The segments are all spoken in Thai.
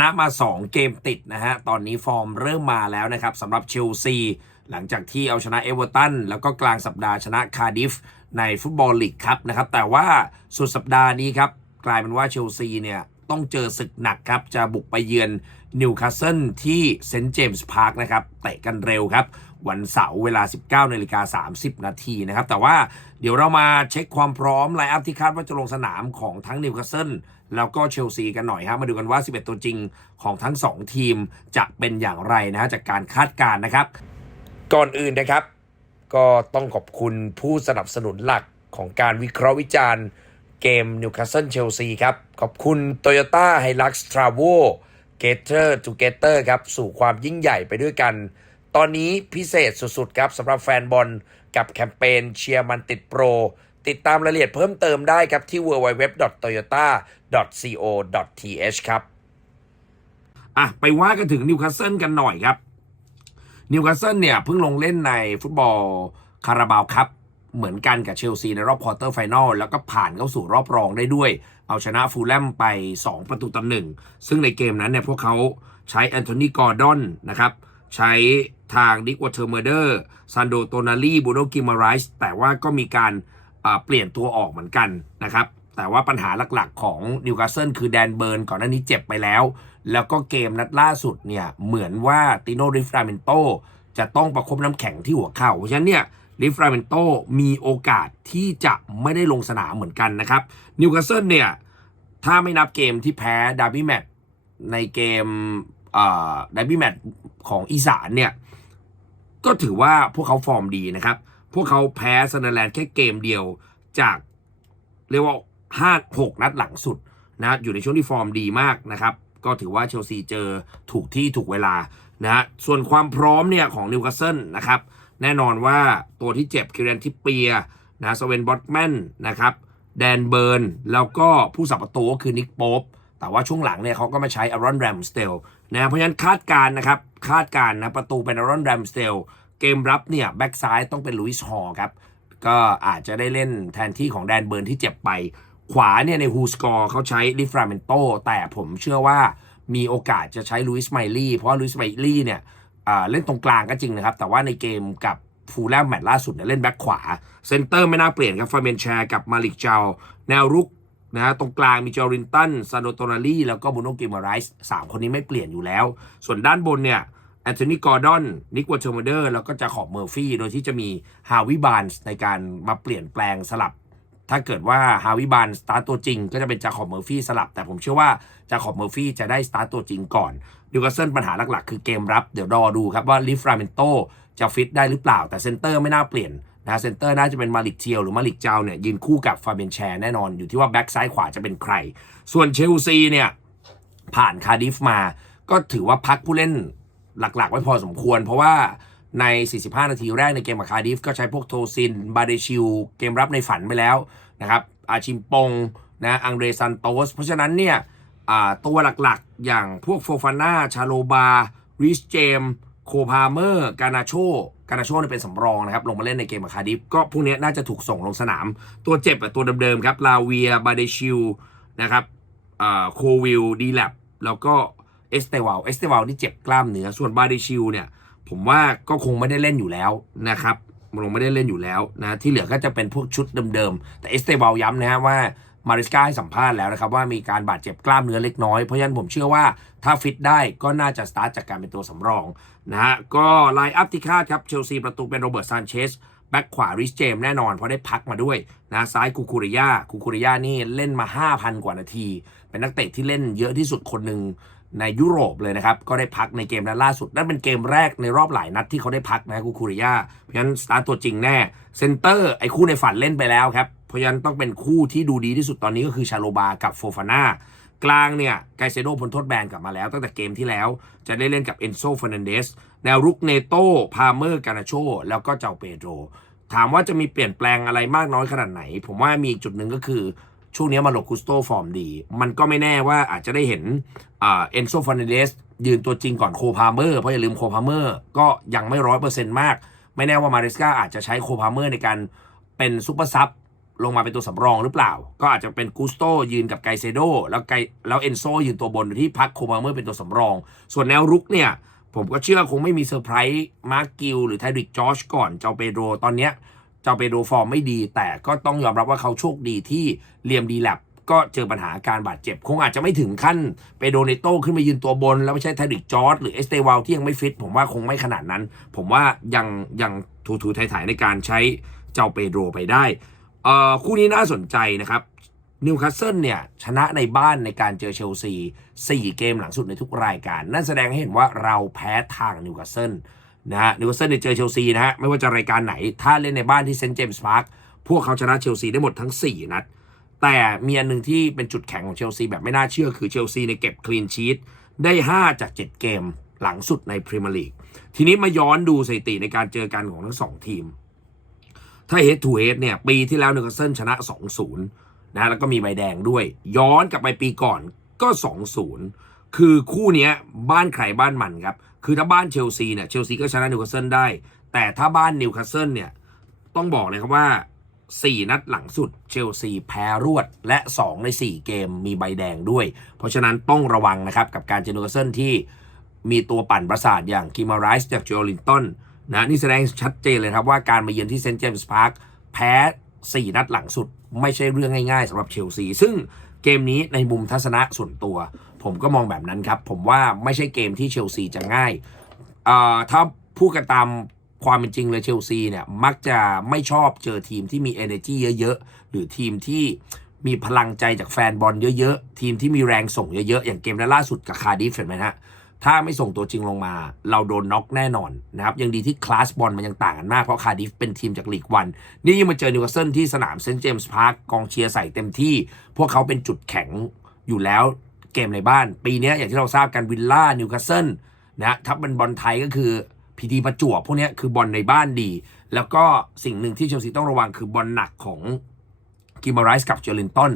นะมา 2 เกมติดนะฮะ ตอนนี้ฟอร์มเริ่มมาแล้วนะครับสำหรับเชลซี หลังจากที่เอาชนะเอเวอร์ตันแล้วก็กลางสัปดาห์ชนะคาร์ดิฟในฟุตบอลลีกครับนะครับ แต่ว่าสุดสัปดาห์นี้ครับกลายเป็นว่าเชลซีเนี่ยต้องเจอศึกหนักครับ จะบุกไปเยือนนิวคาสเซิลที่เซนต์เจมส์พาร์คนะครับเตะกันเร็วครับ วันเสาร์เวลา 19นาฬิกา30 นาทีนะครับ แต่ว่าเดี๋ยวเรามาเช็คความพร้อมไลน์อัพที่คาดว่าจะลงสนามของทั้งนิวคาสเซิล แล้วก็เชลซีกันหน่อยฮะมาดูกันว่า 11 ตัวจริงของทั้ง 2 ทีมจะเป็นอย่างไรนะฮะจากการคาดการณ์นะครับ ก่อนอื่นนะครับ ก็ต้องขอบคุณผู้สนับสนุนหลักของการวิเคราะห์วิจารณ์เกมนิวคาสเซิลเชลซีครับ ขอบคุณ Toyota Hilux Travo Gator Together ครับ สู่ความยิ่งใหญ่ไปด้วยกัน ตอนนี้พิเศษสุดๆครับสำหรับแฟนบอลกับแคมเปญเชียร์มันติดโปร ติดตามรายละเอียดเพิ่มเติมได้ครับที่ www.toyota.co.th ครับอะไปว่ากันถึงนิวคาสเซิลกันหน่อยครับนิวคาสเซิลเนี่ยเพิ่งลงเล่นในฟุตบอลคาราบาวครับเหมือนกันกับเชลซีในรอบควอเตอร์ไฟนอลแล้วก็ผ่านเข้าสู่รอบรองได้ด้วย เอาชนะฟูลแลมไป 2 ประตูต่อหนึ่งซึ่งในเกมนั้นเนี่ยพวกเขาใช้แอนโทนีกอร์ดอนนะครับ ใช้ทางดิกวอเทอร์เมอร์เดอร์ซันโดโตนาลีบูโนกิมาไรส์แต่ว่าก็มีการ เปลี่ยนตัวออกเหมือนกันนะครับ แต่ว่าปัญหาหลักๆของนิวคาสเซิลคือแดนเบิร์นก่อนหน้านี้เจ็บไปแล้ว แล้วก็เกมนัดล่าสุดเนี่ยเหมือนว่าติโนริฟราเมนโตจะต้องประคบน้ำแข็งที่หัวเข่าเพราะฉะนั้นเนี่ยริฟราเมนโตมีโอกาสที่จะไม่ได้ลงสนามเหมือนกันนะครับนิวคาสเซิลเนี่ยถ้าไม่นับเกมที่แพ้ดาร์บี้แมตช์ในเกมดาร์บี้แมตช์ของอีสานเนี่ยก็ถือว่าพวกเขาฟอร์มดีนะครับ พวกเขาแพ้ซันแลนด์แค่เกมเดียวจากเรียกว่าห้าหกนัดหลังสุดนะอยู่ในช่วงที่ฟอร์มดีมากนะครับ ก็ถือว่าเชลซีเจอถูกที่ถูกเวลานะฮะส่วนความพร้อมเนี่ยของนิวคาสเซิลนะครับแน่นอนว่าตัวที่เจ็บคิเรนทิปเปียนะสเวนบอตแมนนะครับแดนเบิร์น แล้วก็ผู้สับประตูก็คือนิกโป๊ปแต่ว่าช่วงหลังเนี่ยเขาก็มาใช้อารอนแรมสเตลนะเพราะฉะนั้นคาดการ์นะครับคาดการ์นะประตูเป็นอารอนแรมสเตล เกมรับเนี่ยแบ็กซ้ายต้องเป็นลุยส์ฮอครับ ก็อาจจะได้เล่นแทนที่ของแดนเบิร์นที่เจ็บไป ขวาเนี่ยในฮูสกอร์เขาใช้ลิฟราเมนโตแต่ผมเชื่อว่ามีโอกาสจะใช้ลุยส์ไมลี่เพราะลุยส์ไมลี่เนี่ยเล่นตรงกลางก็จริงนะครับ แต่ว่าในเกมกับฟูลแลมแมตช์ล่าสุดเนี่ยเล่นแบ็คขวา เซนเตอร์ไม่น่าเปลี่ยนครับฟาเมนแชร์กับมาลิกเจาแนวรุกนะฮะตรงกลางมีจอรินตันซานโดโตนาลีแล้วก็บูโนกิมาไรส์สามคนนี้ไม่เปลี่ยนอยู่แล้ว ส่วนด้านบนเนี่ย อนโทนีกอร์ดอน นิกวอเทอร์มเดอร์ แล้วก็จาขอบเมอร์ฟี่ โดยที่จะมีฮาวิบานส์ในการมาเปลี่ยนแปลงสลับ ถ้าเกิดว่าฮาวิบานสตาร์ตัวจริง ก็จะเป็นจาขอบเมอร์ฟี่สลับ แต่ผมเชื่อว่าจาขอบเมอร์ฟี่จะได้สตาร์ตตัวจริงก่อนดิวคาสเซิลปัญหาหลักๆ คือเกมรับ เดี๋ยวรอดูครับว่าลิฟราเมนโตจะฟิตได้หรือเปล่า แต่เซนเตอร์ไม่น่าเปลี่ยนนะเซนเตอร์น่าจะเป็นมาลิกเทียวหรือมาลิกเจ้าเนี่ยยืนคู่กับฟาเบนแชร์แน่นอนอยู่ที่ว่าแบ็กซ้ายขวาจะเป็นใคร ส่วนเชลซีเนี่ยผ่านคาร์ดิฟมา ก็ถือว่าพักผู้เล่น หลักๆ ไว้พอสมควร เพราะว่าใน 45 นาทีแรกในเกมกับคาร์ดิฟก็ใช้พวกโทซิน บาเดชิล เกมรับในฝันไปแล้วนะครับ อาชิมปงนะอังเดรซันโตส เพราะฉะนั้นเนี่ยตัวหลักๆ อย่างพวกโฟฟาน่า ชาโลบา ริชเจม โคพาเมอร์ กานาโช กานาโชเนี่ยเป็นสำรองนะครับ ลงมาเล่นในเกมกับคาร์ดิฟ ก็พวกนี้น่าจะถูกส่งลงสนาม ตัวเจ็บตัวเดิมๆครับ ลาเวีย บาเดชิล นะครับโควิล ดีแลบแล้วก็ เอสเตวาลเอสเตวาลนี่เจ็บกล้ามเนื้อส่วนบาเดชิลเนี่ยผมว่าก็คงไม่ได้เล่นอยู่แล้วนะครับมันคงไม่ได้เล่นอยู่แล้วนะที่เหลือก็จะเป็นพวกชุดเดิมๆ แต่เอสเตบาลย้ำนะฮะว่ามาริสกาให้สัมภาษณ์แล้วนะครับ ว่ามีการบาดเจ็บกล้ามเนื้อเล็กน้อย เพราะฉะนั้นผมเชื่อว่าถ้าฟิตได้ก็น่าจะสตาร์ทจากการเป็นตัวสำรองนะฮะก็ไลน์อัพที่คาดครับ เชลซีประตูเป็นโรเบิร์ตซานเชสแบ็คขวาริสเจมแน่นอน เพราะได้พักมาด้วยนะซ้ายคูคูริยาคูคูริยานี่เล่นมา 5,000 กว่านาที เป็นนักเตะที่เล่นเยอะที่สุดคนหนึ่ง ในยุโรปเลยนะครับ ก็ได้พักในเกมนั้นล่าสุด นั่นเป็นเกมแรกในรอบหลายนัดที่เขาได้พักนะคูคูริยาเพราะฉะนั้นสตาร์ตัวจริงแน่เซนเตอร์ไอ้คู่ในฝันเล่นไปแล้วครับ เพราะฉะนั้นต้องเป็นคู่ที่ดูดีที่สุดตอนนี้ก็คือชาโลบากับโฟฟาน่ากลางเนี่ยไกเซโดพ้นโทษแบนกลับมาแล้ว ตั้งแต่เกมที่แล้วจะได้เล่นกับเอนโซฟรนันเดสแนวรุกเนโตพาเมอร์กานาโชแล้วก็เจ้าเปโดรถามว่าจะมีเปลี่ยนแปลงอะไรมากน้อยขนาดไหน ผมว่ามีจุดหนึ่งก็คือ ช่วงนี้มาโลกุสโตฟอร์มดี มันก็ไม่แน่ว่าอาจจะได้เห็นเอนโซฟ r นเดสยืนตัวจริงก่อนโคพาเมอร์เพราะอย่าลืมโคพาเมอร์ก็ยังไม่ร้อยเปอร์เซ็นต์มาก ไม่แน่ว่ามาริสกาอาจจะใช้โคพาเมอร์ในการเป็นซูเปอร์ซับลงมาเป็นตัวสำรองหรือเปล่า ก็อาจจะเป็นกูสโตยืนกับไกเซโดแล้วไกแล้วเอนโซยืนตัวบนโดยที่พักโคมาเมอร์เป็นตัวสำรอง ส่วนแนวรุกเนี่ยผมก็เชื่อคงไม่มีเซอร์ไพรส์มาร์กกิลหรือไทริกจอชก่อนเจ้าเปโดรตอนเนี้ย เจ้าเปโดฟอร์มไม่ดี แต่ก็ต้องยอมรับว่าเขาโชคดีที่เลียมดีแลบก็เจอปัญหาการบาดเจ็บ คงอาจจะไม่ถึงขั้นเปโดเนโต้ขึ้นมายืนตัวบน แล้วไม่ใช่ไทริกจอร์ดหรือเอสเตวาลที่ยังไม่ฟิต ผมว่าคงไม่ขนาดนั้น ผมว่ายังยังถูถูถ่ายๆในการใช้เจ้าเปโดรไปได้เอ่อคู่นี้น่าสนใจนะครับนิวคาสเซิลเนี่ยชนะในบ้านในการเจอเชลซี 4 เกมหลังสุดในทุกรายการ นั่นแสดงให้เห็นว่าเราแพ้ทางนิวคาสเซิล นะฮะนิวคาสเซิลเนี่ยเจอเชลซีนะฮะไม่ว่าจะรายการไหน ถ้าเล่นในบ้านที่เซนต์เจมส์พาร์คพวกเขาชนะเชลซีได้หมดทั้ง 4 นัด แต่มีอันหนึ่งที่เป็นจุดแข็งของเชลซีแบบไม่น่าเชื่อคือเชลซีในเก็บคลีนชีตได้ 5 จาก 7 เกมหลังสุดในพรีเมียร์ลีกทีนี้มาย้อนดูสถิติในการเจอกันของทั้งสองทีม ถ้า head to head เนี่ยปีที่แล้วนิวคาสเซิลชนะ 2-0นะแล้วก็มีใบแดงด้วย ย้อนกลับไปปีก่อนก็ 2-0 คือคู่นี้บ้านใครบ้านมันครับ คือถ้าบ้านเชลซีเนี่ยเชลซีก็ชนะนิวคาสเซิลได้ แต่ถ้าบ้านนิวคาสเซิลเนี่ยต้องบอกเลยครับว่า 4 นัดหลังสุดเชลซีแพ้รวด และ 2 ใน 4 เกมมีใบแดงด้วย เพราะฉะนั้นต้องระวังนะครับ กับการเจนิวคาสเซิลที่มีตัวปั่นประสาทอย่างกิมาไรส์จากโจลินตันนะนี่แสดงชัดเจนเลยครับว่าการมาเยือนที่เซนต์เจมส์พาร์คแพ้ 4 นัดหลังสุด ไม่ใช่เรื่องง่ายๆสำหรับเชลซีซึ่ง เกมนี้ในมุมทัศนะส่วนตัว ผมก็มองแบบนั้นครับ ผมว่าไม่ใช่เกมที่เชลซีจะง่ายเอ่อถ้าพูดกันตามความเป็นจริงเลยเชลซีเนี่ยมักจะไม่ชอบเจอทีมที่มี energy เยอะๆ หรือทีมที่มีพลังใจจากแฟนบอลเยอะๆ ทีมที่มีแรงส่งเยอะๆ อย่างเกมล่าสุดกับคาร์ดิฟเห็นไหมฮะ ถ้าไม่ส่งตัวจริงลงมา เราโดนน็อกแน่นอนนะครับ ยังดีที่คลาสบอลมันยังต่างกันมาก เพราะคาดิฟเป็นทีมจากลีกวัน นี่ยังมาเจอนิวคาสเซิลที่สนามเซนต์เจมส์พาร์คกองเชียร์ใส่เต็มที่ พวกเขาเป็นจุดแข็งอยู่แล้วเกมในบ้าน ปีนี้อย่างที่เราทราบกันวิลล่านิวคาสเซิลนะถ้าเป็นบอลไทยก็คือพีทีประจวบพวกนี้คือบอลในบ้านดี แล้วก็สิ่งหนึ่งที่เชลซีต้องระวังคือบอลหนักของกิมาไรส์กับเจอรินตัน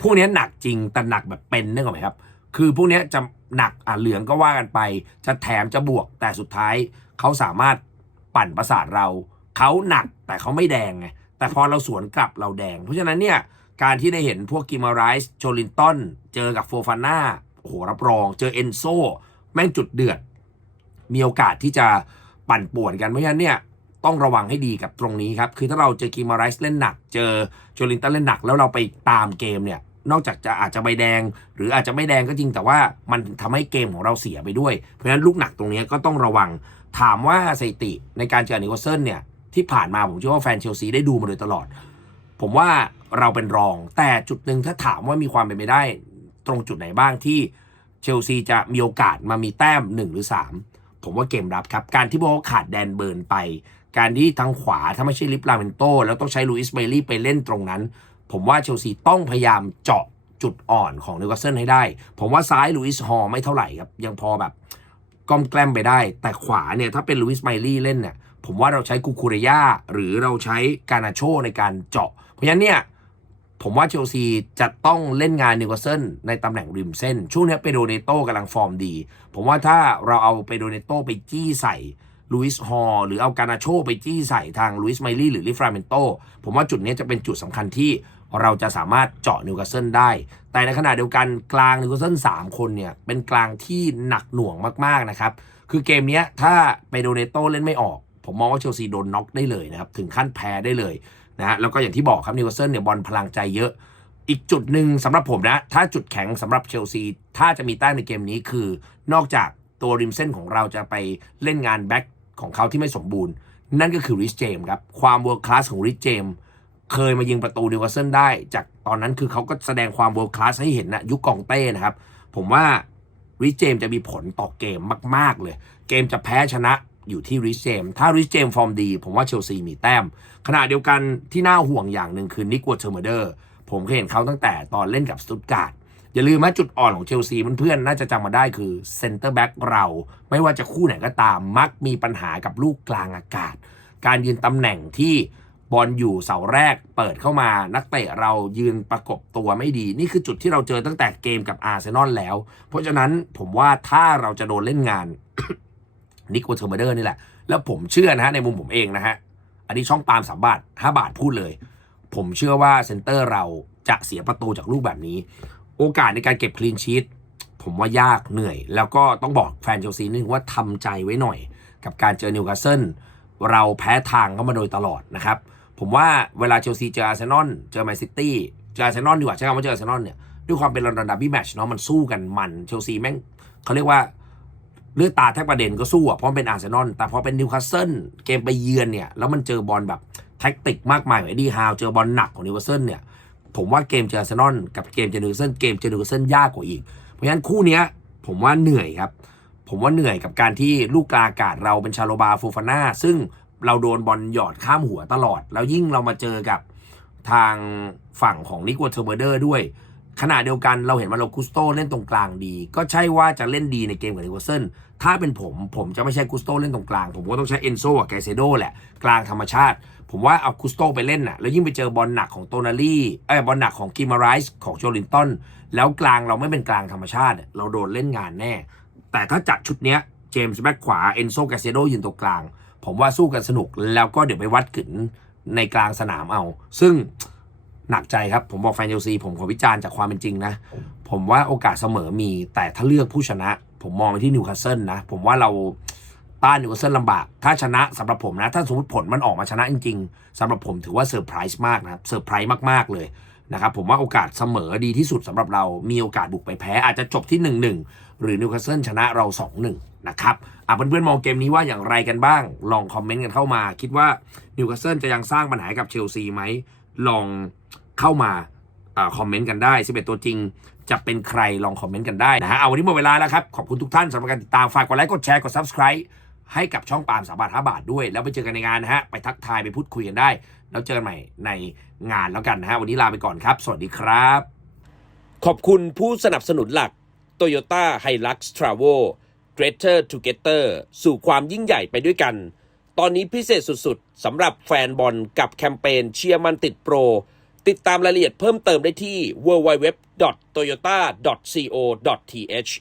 พวกนี้หนักจริงแต่หนักแบบเป็นนึกออกไหมครับ คือพวกนี้จะหนักอะเหลืองก็ว่ากันไป จะแถมจะบวกแต่สุดท้ายเขาสามารถปั่นประสาทเรา เขาหนักแต่เขาไม่แดงไงแต่พอเราสวนกลับเราแดง เพราะฉะนั้นเนี่ยการที่ได้เห็นพวกกิมาไรส์โจลินตันเจอกับโฟฟาน่าโอ้โหรับรอง เจอเอนโซแม่งจุดเดือด มีโอกาสที่จะปั่นป่วนกันเพราะฉะนั้นเนี่ยต้องระวังให้ดีกับตรงนี้ครับ คือถ้าเราเจอกิมาไรส์เล่นหนัก เจอโจลินตันเล่นหนักแล้วเราไปตามเกมเนี่ย นอกจากจะอาจจะใบแดง หรืออาจจะไม่แดงก็จริงแต่ว่ามันทำให้เกมของเราเสียไปด้วย เพราะฉะนั้นลูกหนักตรงนี้ก็ต้องระวังถามว่าสถิติในการเจอนิวคาสเซิลเนี่ยที่ผ่านมาผมเชื่อว่าแฟนเชลซีได้ดูมาโดยตลอด ผมว่าเราเป็นรอง แต่จุดหนึ่งถ้าถามว่ามีความเป็นไปได้ ตรงจุดไหนบ้างที่เชลซีจะมีโอกาสมามีแต้ม 1 หรือ 3 ผมว่าเกมรับครับ การที่พวกเขาขาดแดนเบิร์นไป การที่ทางขวาถ้าไม่ใช่ลิปลาเมนโต แล้วต้องใช้ลูอิสเบลลี่ไปเล่นตรงนั้น ผมว่าเชลซีต้องพยายามเจาะจุดอ่อนของนิวคาสเซิลให้ได้ ผมว่าซ้ายลูอิสฮอไม่เท่าไหร่ครับ ยังพอแบบก้อมแกล้มไปได้ แต่ขวาเนี่ยถ้าเป็นลูอิสไมลี่เล่นเนี่ยผมว่าเราใช้กูคูเรียหรือเราใช้กานาโชในการเจาะ เพราะฉะนั้นเนี่ยผมว่าเชลซีจะต้องเล่นงานนิวคาสเซิลในตำแหน่งริมเส้น ช่วงนี้เปโดเนโต้กำลังฟอร์มดี ผมว่าถ้าเราเอาเปโดเนโต้ไปจี้ใส่ลุยส์ฮอลหรือเอากานาโชไปจี้ใส่ทางลุยส์ไมลี่หรือลิฟราเมนโตผมว่าจุดนี้จะเป็นจุดสำคัญที่ เราจะสามารถเจาะนิวคาสเซิลได้ แต่ในขณะเดียวกันกลางนิวคาสเซิล3คนเนี่ยเป็นกลางที่หนักหน่วงมากๆนะครับ คือเกมนี้ถ้าเปโดเนโต้เล่นไม่ออก ผมมองว่าเชลซีโดนน็อกได้เลยนะครับ ถึงขั้นแพ้ได้เลยนะฮะแล้วก็อย่างที่บอกครับนิวคาสเซิลเนี่ยบอลพลังใจเยอะ อีกจุดหนึ่งสำหรับผมนะ ถ้าจุดแข็งสำหรับเชลซีถ้าจะมีแต้มในเกมนี้คือนอกจากตัวริมเส้นของเราจะไปเล่นงานแบ็คของเขาที่ไม่สมบูรณ์ นั่นก็คือริชเจมครับความเวิร์คลาสของริชเจม เคยมายิงประตูนิวคาสเซิลได้ จากตอนนั้นคือเขาก็แสดงความเวิร์คลาสให้เห็นนะยุคกองเต้นะครับ ผมว่าริชเจมจะมีผลต่อเกมมาก ๆ เลย เกมจะแพ้ชนะอยู่ที่ริชเจม ถ้าริชเจมฟอร์มดี ผมว่าเชลซีมีแต้ม ขณะเดียวกันที่น่าห่วงอย่างหนึ่งคือนิกวอเทอร์เมเดอร์ ผมเคยเห็นเขาตั้งแต่ตอนเล่นกับสตุตการ์ดอย่าลืมว่าจุดอ่อนของเชลซีเพื่อนๆน่าจะจำมาได้คือเซนเตอร์แบ็กเรา ไม่ว่าจะคู่ไหนก็ตามมักมีปัญหากับลูกกลางอากาศ การยืนตำแหน่งที่ บอลอยู่เสาแรกเปิดเข้ามา นักเตะเรายืนประกบตัวไม่ดี นี่คือจุดที่เราเจอตั้งแต่เกมกับอาร์เซนอลแล้ว เพราะฉะนั้นผมว่าถ้าเราจะโดนเล่นงานนิโคเทอร์เมเดอร์นี่แหละ แล้วผมเชื่อนะฮะในมุมผมเองนะฮะ อันนี้ช่องปาล์มสามบาทห้าบาทพูดเลย ผมเชื่อว่าเซนเตอร์เราจะเสียประตูจากลูกแบบนี้ โอกาสในการเก็บคลีนชีตผมว่ายากเหนื่อย แล้วก็ต้องบอกแฟนเชลซีนึงว่าทำใจไว้หน่อย กับการเจอนิวคาสเซิลเราแพ้ทางเข้ามาโดยตลอดนะครับ ผมว่าเวลาเชลซีเจออาร์เซนอลเจอแมนซิตี้เจออาร์เซนอลดีกว่าใช้คำว่าเจออาร์เซนอลเนี่ยด้วยความเป็นลอนดอนดับบี้แมชเนาะมันสู้กันมันเชลซีแม่งเขาเรียกว่าเลือดตาแทบประเด็นก็สู้อะเพราะเป็นอาร์เซนอลแต่พอเป็นนิวคาสเซิลเกมไปเยือนเนี่ยแล้วมันเจอบอลแบบแท็กติกมากมายของเอ็ดดี้ฮาวเจอบอลหนักของนิวคาสเซิลเนี่ยผมว่าเกมเจออาร์เซนอลกับเกมเจอนิวคาสเซิลเกมเจอนิวคาสเซิลยากกว่าอีก เพราะฉะนั้นคู่เนี้ยผมว่าเหนื่อยครับ ผมว่าเหนื่อยกับการที่ลูกกลางอากาศเราเป็นชาโลบาฟูฟาน่าซึ่ง เราโดนบอลหยอดข้ามหัวตลอด แล้วยิ่งเรามาเจอกับทางฝั่งของนิโคลเทอร์เบอร์เดอร์ด้วย ขณะเดียวกันเราเห็นว่าโลกุสโตเล่นตรงกลางดี ก็ใช่ว่าจะเล่นดีในเกมกับนิโคลเซนถ้าเป็นผมผมจะไม่ใช่กุสโตเล่นตรงกลาง ผมก็ต้องใช้เอนโซกับไกเซโดแหละกลางธรรมชาติ ผมว่าเอากุสโตไปเล่นน่ะแล้วยิ่งไปเจอบอลหนักของโตนาลี่เอ้บอลหนักของกิมาไรส์ของโจลินตันแล้วกลางเราไม่เป็นกลางธรรมชาติ เราโดนเล่นงานแน่ แต่ถ้าจัดชุดเนี้ยเจมส์แบ็คขวาเอนโซกาเซโดยืนตรงกลาง ผมว่าสู้กันสนุกแล้วก็เดี๋ยวไปวัดกึนในกลางสนามเอา ซึ่งหนักใจครับ ผมบอกแฟนเชลซีผมขอวิจารณ์จากความเป็นจริงนะ ผมว่าโอกาสเสมอมีแต่ถ้าเลือกผู้ชนะ ผมมองไปที่นิวคาสเซิลนะ ผมว่าเราต้านนิวคาสเซิลลำบาก ถ้าชนะสำหรับผมนะ ถ้าสมมติผลมันออกมาชนะจริงๆสำหรับผมถือว่าเซอร์ไพรส์มากนะเซอร์ไพรส์มากๆเลย นะครับผมว่าโอกาสเสมอดีที่สุดสำหรับเรามีโอกาสบุกไปแพ้ อาจจะจบที่ 1-1 หรือนิวคาสเซิลชนะเรา 2-1 นะครับอะเพื่อนๆมองเกมนี้ว่าอย่างไรกันบ้าง ลองคอมเมนต์กันเข้ามา คิดว่านิวคาสเซิลจะยังสร้างปัญหากับเชลซีไหมลองเข้ามาอาคอมเมนต์กันได้11ตัวจริง จะเป็นใครลองคอมเมนต์กันได้นะฮะเอาวันนี้หมดเวลาแล้วครับ ขอบคุณทุกท่านสำหรับการติดตามฝากกดไลค์กดแชร์กด subscribe ให้กับช่องปาล์มสาบาทห้าบาทด้วย แล้วไปเจอกันในงานนะฮะ ไปทักทายไปพูดคุยกันได้ แล้วเจอกันใหม่ในงานแล้วกันนะฮะ วันนี้ลาไปก่อนครับ สวัสดีครับ ขอบคุณผู้สนับสนุนหลัก Toyota Hilux Travel Greater Together สู่ความยิ่งใหญ่ไปด้วยกัน ตอนนี้พิเศษสุดๆสำหรับแฟนบอลกับแคมเปญเชียร์มันติดโปร ติดตามรายละเอียดเพิ่มเติมได้ที่ www.toyota.co.th